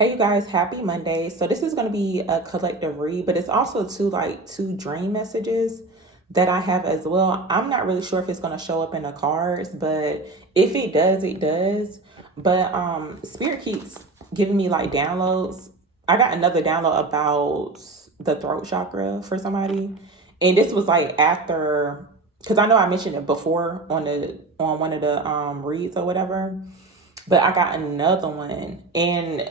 Hey you guys, happy Monday. So this is going to be a collective read, but it's also two dream messages that I have as well. I'm not really sure if it's going to show up in the cards, but if it does, it does. But Spirit keeps giving me like downloads. I got another download about the throat chakra for somebody. And this was like after, cuz I know I mentioned it before on one of the reads or whatever, but I got another one, and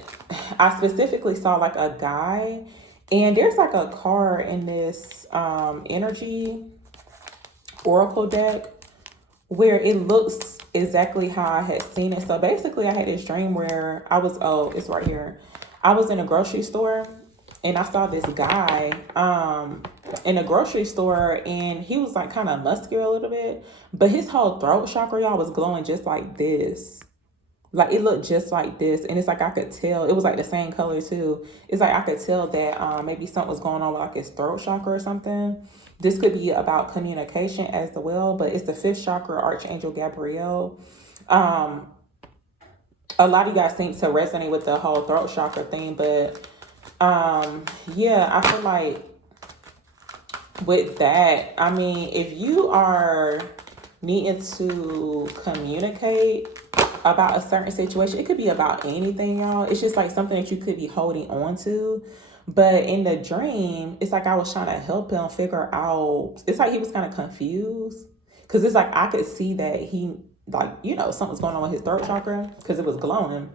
I specifically saw like a guy, and there's like a card in this energy oracle deck where it looks exactly how I had seen it. So basically, I had this dream where it's right here. I was in a grocery store and I saw this guy in a grocery store, and he was like kind of muscular a little bit, but his whole throat chakra, y'all, was glowing just like this. Like it looked just like this, and it's like I could tell it was like the same color too. It's like I could tell that maybe something was going on with like his throat chakra or something. This could be about communication as well, but it's the fifth chakra, Archangel Gabriel. um a lot of you guys seem to resonate with the whole throat chakra thing, but yeah, I feel like with that, I mean, if you are needing to communicate about a certain situation, it could be about anything, y'all. It's just like something that you could be holding on to. But in the dream, it's like I was trying to help him figure out, it's like he was kind of confused. Cause it's like I could see that he, like, something's going on with his throat chakra because it was glowing.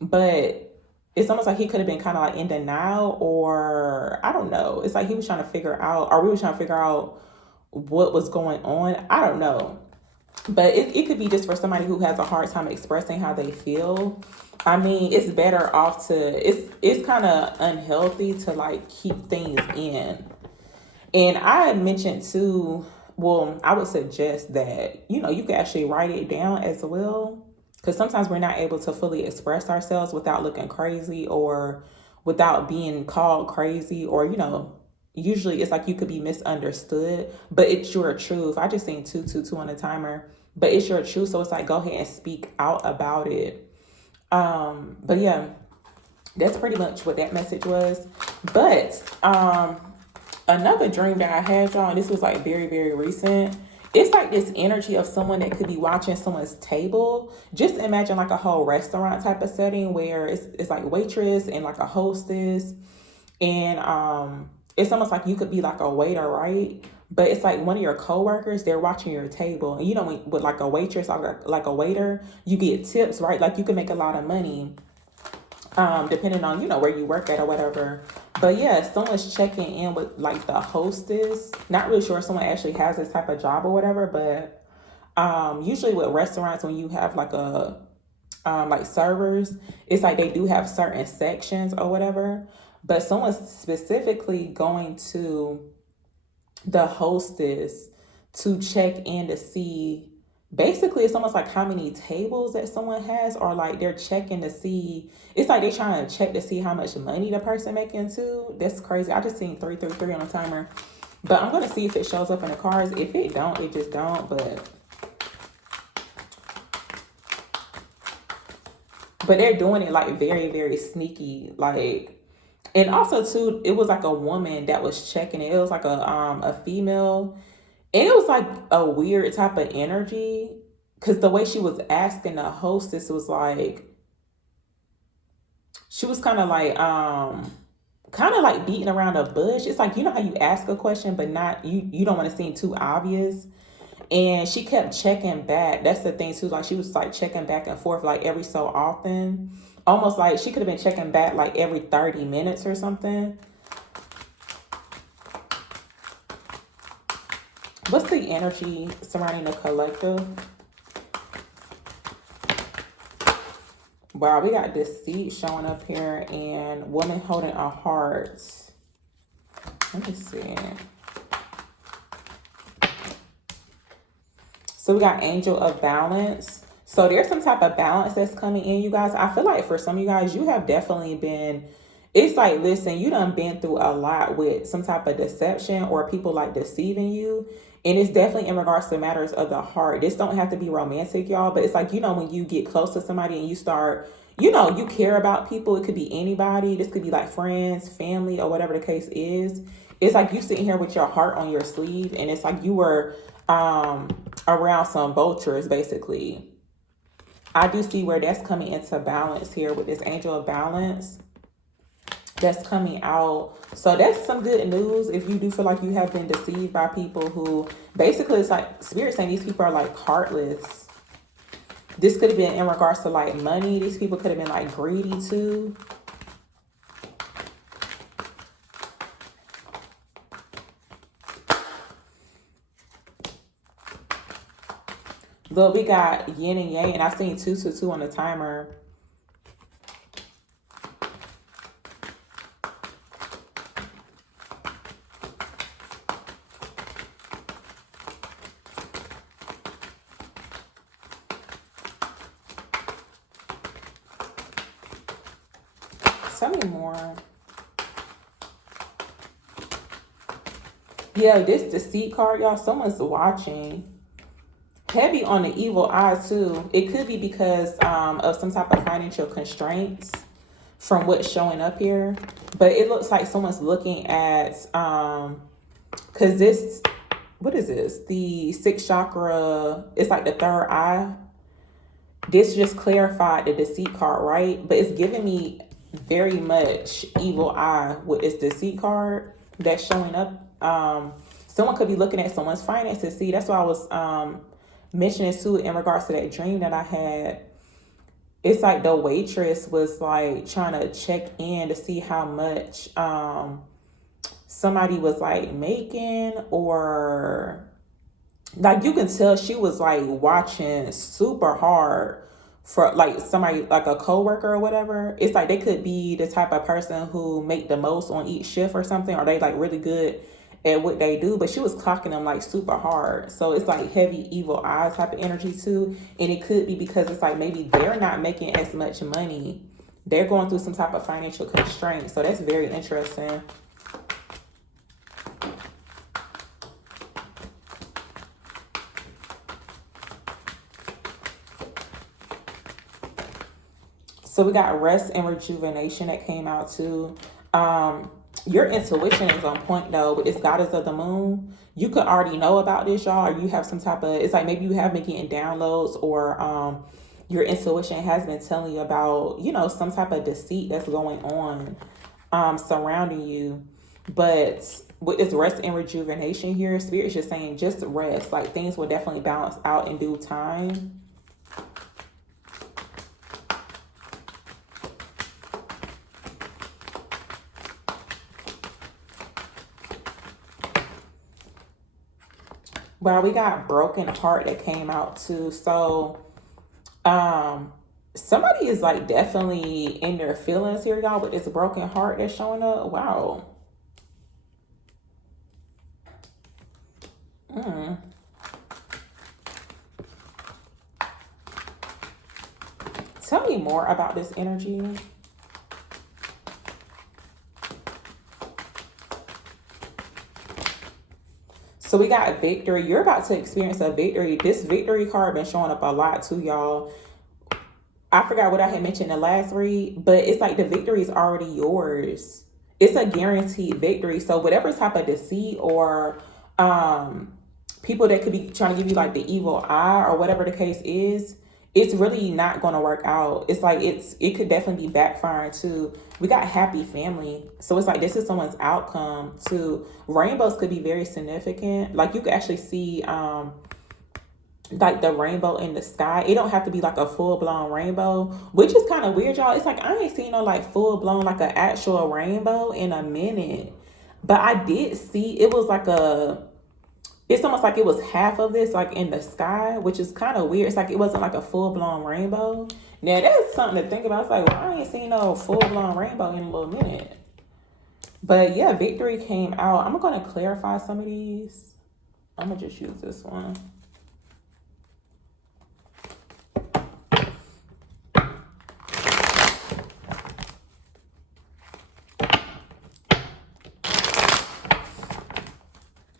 But it's almost like he could have been kind of like in denial, or I don't know. It's like he was trying to figure out, or we were trying to figure out what was going on. I don't know. But it could be just for somebody who has a hard time expressing how they feel. I mean, it's better off to, it's kind of unhealthy to like keep things in. And I had mentioned too, well, I would suggest that, you could actually write it down as well. Because sometimes we're not able to fully express ourselves without looking crazy or without being called crazy, or, usually it's like you could be misunderstood, but it's your truth. I just seen 222 on the timer, but it's your truth. So it's like, go ahead and speak out about it. But yeah, that's pretty much what that message was. But another dream that I had, y'all, and this was like very, very recent. It's like this energy of someone that could be watching someone's table. Just imagine like a whole restaurant type of setting where it's like waitress and like a hostess. And it's almost like you could be like a waiter, right? But it's like one of your coworkers, they're watching your table. And with like a waitress or like a waiter, you get tips, right? Like you can make a lot of money depending on, where you work at or whatever. But yeah, someone's checking in with like the hostess. Not really sure if someone actually has this type of job or whatever, but usually with restaurants, when you have like like servers, it's like they do have certain sections or whatever. But someone's specifically going to the hostess to check in to see, basically it's almost like how many tables that someone has, or like they're checking to see, it's like they're trying to check to see how much money the person making too. That's crazy. I just seen 333 on the timer, but I'm gonna see if it shows up in the cards. If it don't, it just don't. But they're doing it like very, very sneaky, like. And also too, it was like a woman that was checking it. It was like a female, and it was like a weird type of energy, because the way she was asking the hostess was like, she was kind of like beating around a bush. It's like, how you ask a question but not, you don't want to seem too obvious. And she kept checking back. That's the thing too. Like she was like checking back and forth like every so often. Almost like she could have been checking back like every 30 minutes or something. What's the energy surrounding the collective? Wow, we got deceit showing up here and woman holding a heart. Let me see. So we got angel of balance. So there's some type of balance that's coming in, you guys. I feel like for some of you guys, you have definitely been, it's like, listen, you done been through a lot with some type of deception or people like deceiving you. And it's definitely in regards to matters of the heart. This don't have to be romantic, y'all, but it's like, when you get close to somebody and you start, you care about people. It could be anybody. This could be like friends, family, or whatever the case is. It's like you sitting here with your heart on your sleeve, and it's like you were around some vultures, basically. I do see where that's coming into balance here with this angel of balance that's coming out. So that's some good news if you do feel like you have been deceived by people who basically, it's like spirit saying these people are like heartless. This could have been in regards to like money. These people could have been like greedy too. Look, we got yin and yang, and I've seen 222 on the timer. Tell me more. Yeah, this deceit card, y'all, someone's watching. Heavy on the evil eye too. It could be because of some type of financial constraints from what's showing up here. But it looks like someone's looking at because this, what is this? The sixth chakra, it's like the third eye. This just clarified the deceit card, right? But it's giving me very much evil eye with this deceit card that's showing up. Someone could be looking at someone's finances. See, that's why I was mentioning too in regards to that dream that I had. It's like the waitress was like trying to check in to see how much somebody was like making, or like you can tell she was like watching super hard for like somebody, like a coworker or whatever. It's like they could be the type of person who make the most on each shift or something, or they like really good at what they do, but she was clocking them like super hard. So it's like heavy evil eye type of energy too. And it could be because it's like maybe they're not making as much money. They're going through some type of financial constraint. So that's very interesting. So we got rest and rejuvenation that came out too. Your intuition is on point though with this goddess of the moon. You could already know about this, y'all, or you have some type of, it's like maybe you have been getting downloads, or your intuition has been telling you about, some type of deceit that's going on surrounding you. But with this rest and rejuvenation here, Spirit's just saying just rest. Like things will definitely balance out in due time. Well, we got broken heart that came out too. So somebody is like definitely in their feelings here, y'all, with this broken heart that's showing up. Wow. Tell me more about this energy. So we got victory. You're about to experience a victory. This victory card been showing up a lot too, y'all. I forgot what I had mentioned in the last read, but it's like the victory is already yours. It's a guaranteed victory. So whatever type of deceit or people that could be trying to give you like the evil eye or whatever the case is, it's really not going to work out. It's like it could definitely be backfiring too. We got happy family. So it's like this is someone's outcome too. Rainbows could be very significant. Like you could actually see like the rainbow in the sky. It don't have to be like a full-blown rainbow, which is kind of weird, y'all. It's like I ain't seen no like full-blown like an actual rainbow in a minute. But I did see it was like it's almost like it was half of this like in the sky, which is kind of weird. It's like it wasn't like a full-blown rainbow. Now that's something to think about. It's like, well, I ain't seen no full-blown rainbow in a little minute. But yeah, victory came out. I'm going to clarify some of these. I'm going to just use this one.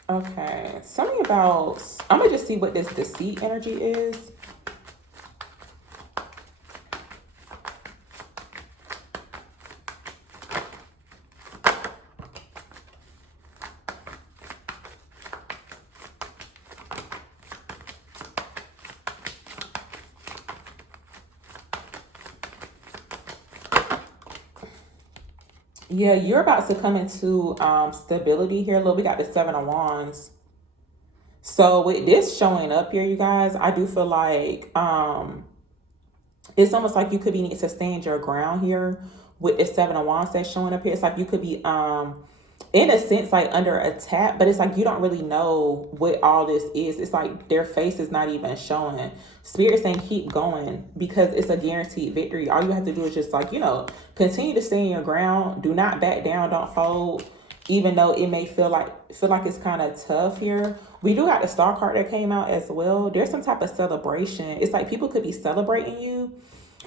Okay. Tell me about, I'm gonna just see what this deceit energy is. Yeah, you're about to come into stability here. Look, we got the Seven of Wands. So with this showing up here, you guys, I do feel like it's almost like you could be needing to stand your ground here with the Seven of Wands that's showing up here. It's like you could be in a sense like under attack, but it's like you don't really know what all this is. It's like their face is not even showing. Spirit saying keep going because it's a guaranteed victory. All you have to do is just like, continue to stand your ground. Do not back down, don't fold, even though it may feel like it's kind of tough here. We do got the Star card that came out as well. There's some type of celebration. It's like people could be celebrating you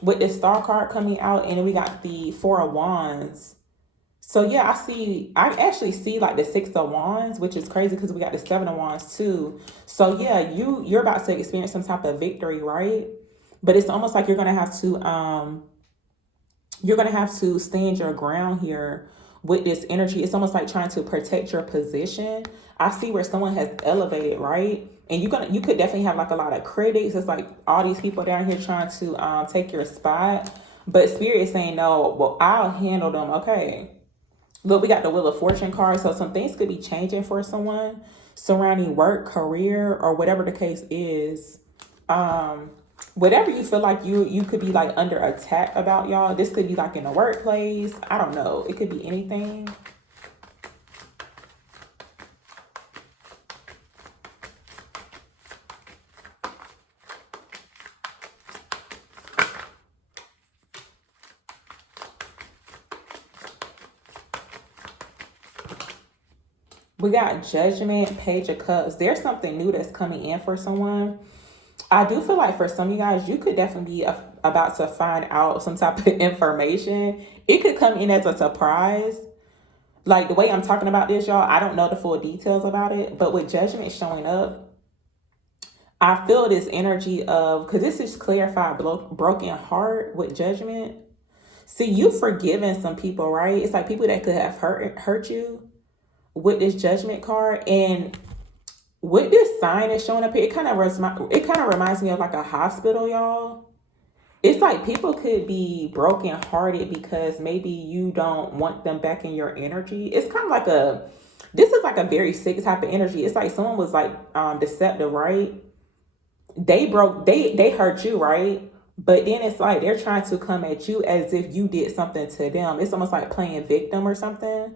with the Star card coming out, and then we got the Four of Wands. So yeah, I actually see like the Six of Wands, which is crazy because we got the Seven of Wands too. So yeah, you're about to experience some type of victory, right? But it's almost like you're gonna have to stand your ground here with this energy. It's almost like trying to protect your position. I see where someone has elevated, right? And you could definitely have like a lot of critics. It's like all these people down here trying to take your spot. But Spirit is saying, no, well, I'll handle them. Okay. Look, we got the Wheel of Fortune card. So some things could be changing for someone surrounding work, career, or whatever the case is. Whatever you feel like you could be like under attack about, y'all. This could be like in the workplace. I don't know. It could be anything. We got Judgment, Page of Cups. There's something new that's coming in for someone. I do feel like for some of you guys, you could definitely be about to find out some type of information. It could come in as a surprise. Like the way I'm talking about this, y'all, I don't know the full details about it. But with Judgment showing up, I feel this energy of, because this is clarified broken heart with Judgment. See, you've forgiven some people, right? It's like people that could have hurt you with this Judgment card. And with this sign that's showing up here, it kind of reminds me of like a hospital, y'all. It's like people could be brokenhearted because maybe you don't want them back in your energy. It's kind of like this is like a very sick type of energy. It's like someone was like deceptive, right? They hurt you, right? But then it's like they're trying to come at you as if you did something to them. It's almost like playing victim or something.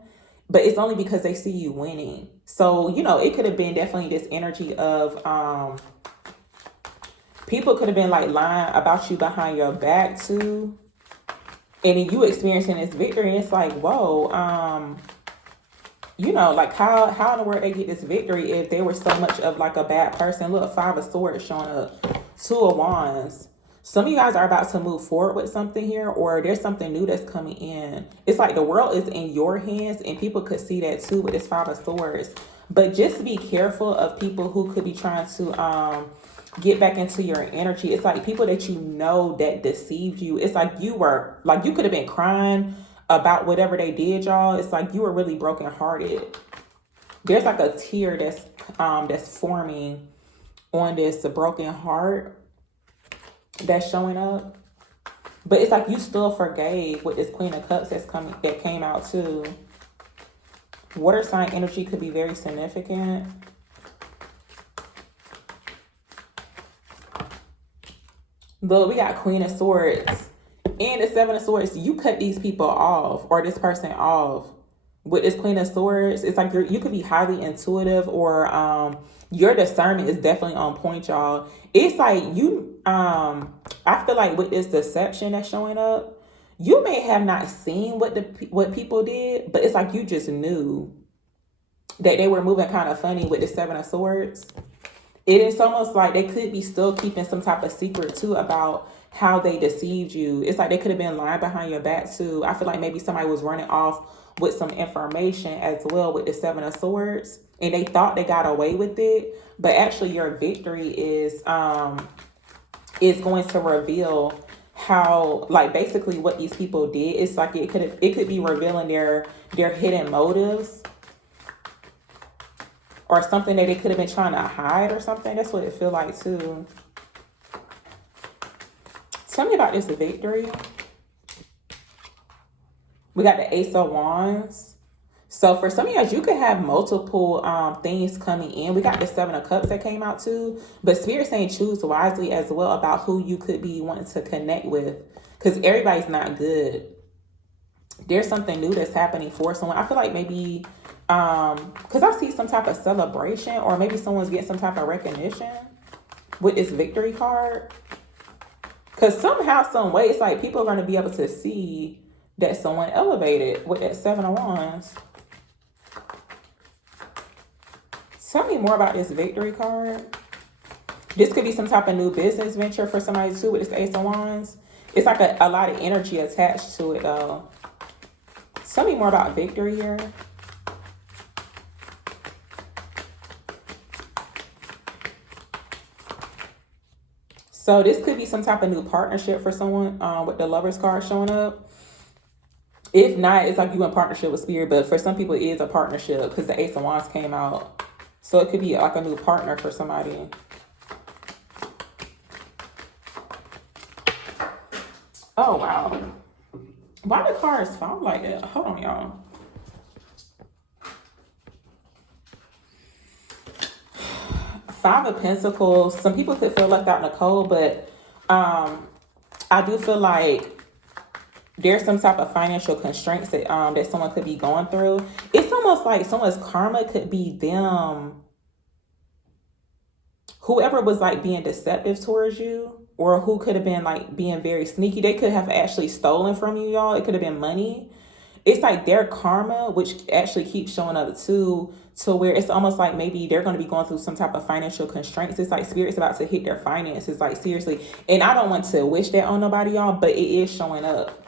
But it's only because they see you winning. So, it could have been definitely this energy of people could have been like lying about you behind your back too. And then you experiencing this victory. And it's like, whoa, like how in the world they get this victory if they were so much of like a bad person. Look, Five of Swords showing up, Two of Wands. Some of you guys are about to move forward with something here, or there's something new that's coming in. It's like the world is in your hands, and people could see that too with this Five of Swords. But just be careful of people who could be trying to get back into your energy. It's like people that that deceived you. It's like you could have been crying about whatever they did, y'all. It's like you were really brokenhearted. There's like a tear that's forming on this broken heart that's showing up. But it's like you still forgave with this Queen of Cups that came out too. Water sign energy could be very significant. Look, we got Queen of Swords and the Seven of Swords. You cut these people off, or this person off. With this Queen of Swords, it's like you could be highly intuitive, or your discernment is definitely on point, y'all. It's like I feel like with this deception that's showing up, you may have not seen what people did, but it's like you just knew that they were moving kind of funny with the Seven of Swords. It is almost like they could be still keeping some type of secret too about how they deceived you. It's like they could have been lying behind your back too. I feel like maybe somebody was running off with some information as well with the Seven of Swords, and they thought they got away with it, but actually your victory is going to reveal how, like, basically what these people did. It's like it could be revealing their hidden motives, or something that they could have been trying to hide or something. That's what it feel like too. Tell me about this victory. We got the Ace of Wands. So for some of you guys, you could have multiple things coming in. We got the Seven of Cups that came out too. But Spirit saying choose wisely as well about who you could be wanting to connect with. Because everybody's not good. There's something new that's happening for someone. I feel like maybe, because I see some type of celebration, or maybe someone's getting some type of recognition with this victory card. Because somehow, some way, it's like people are going to be able to see that someone elevated with that Seven of Wands. Tell me more about this victory card. This could be some type of new business venture for somebody too with this Ace of Wands. It's like a lot of energy attached to it though. Tell me more about victory here. So this could be some type of new partnership for someone with the Lovers card showing up. If not, it's like you in partnership with Spirit, but for some people it is a partnership because the Ace of Wands came out. So it could be like a new partner for somebody. Oh, wow. Why the cards fall like that? Hold on, y'all. Five of Pentacles. Some people could feel left out in the cold, but I do feel like there's some type of financial constraints that that someone could be going through. It's almost like someone's karma could be them. Whoever was like being deceptive towards you, or who could have been like being very sneaky, they could have actually stolen from you, y'all. It could have been money. It's like their karma, which actually keeps showing up too, to where it's almost like maybe they're going to be going through some type of financial constraints. It's like Spirit's about to hit their finances, like seriously. And I don't want to wish that on nobody, y'all, but it is showing up.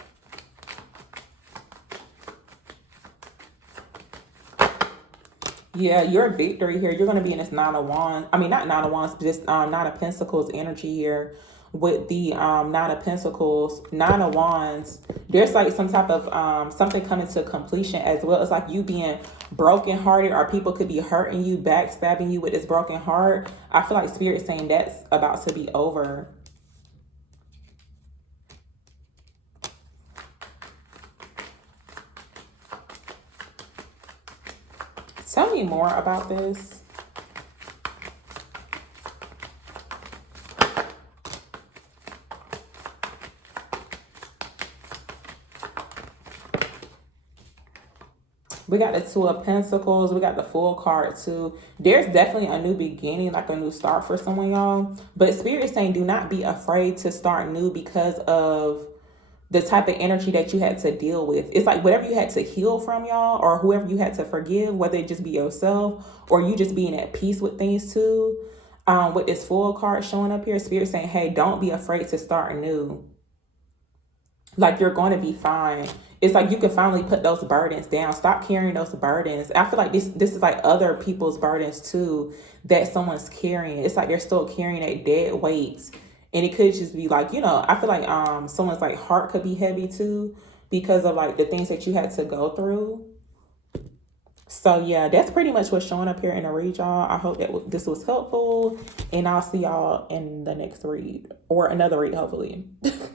Yeah, your victory here, you're going to be in this Nine of Wands. I mean, not Nine of Wands, but just Nine of Pentacles energy here with the Nine of Pentacles, Nine of Wands. There's like some type of something coming to completion as well. It's like you being brokenhearted, or people could be hurting you, backstabbing you with this broken heart. I feel like Spirit saying that's about to be over. Tell me more about this. We got the Two of Pentacles. We got the Full card too. There's definitely a new beginning, like a new start for someone, y'all. But Spirit is saying do not be afraid to start new because of the type of energy that you had to deal with. It's like whatever you had to heal from, y'all, or whoever you had to forgive, whether it just be yourself or you just being at peace with things too. With this Full card showing up here, Spirit saying, hey, don't be afraid to start new. Like you're going to be fine. It's like you can finally put those burdens down. Stop carrying those burdens. I feel like this is like other people's burdens too that someone's carrying. It's like they're still carrying that dead weight. And it could just be like, you know, I feel like someone's like heart could be heavy too because of like the things that you had to go through. So yeah, that's pretty much what's showing up here in the read, y'all. I hope that this was helpful, and I'll see y'all in the next read, or another read, hopefully.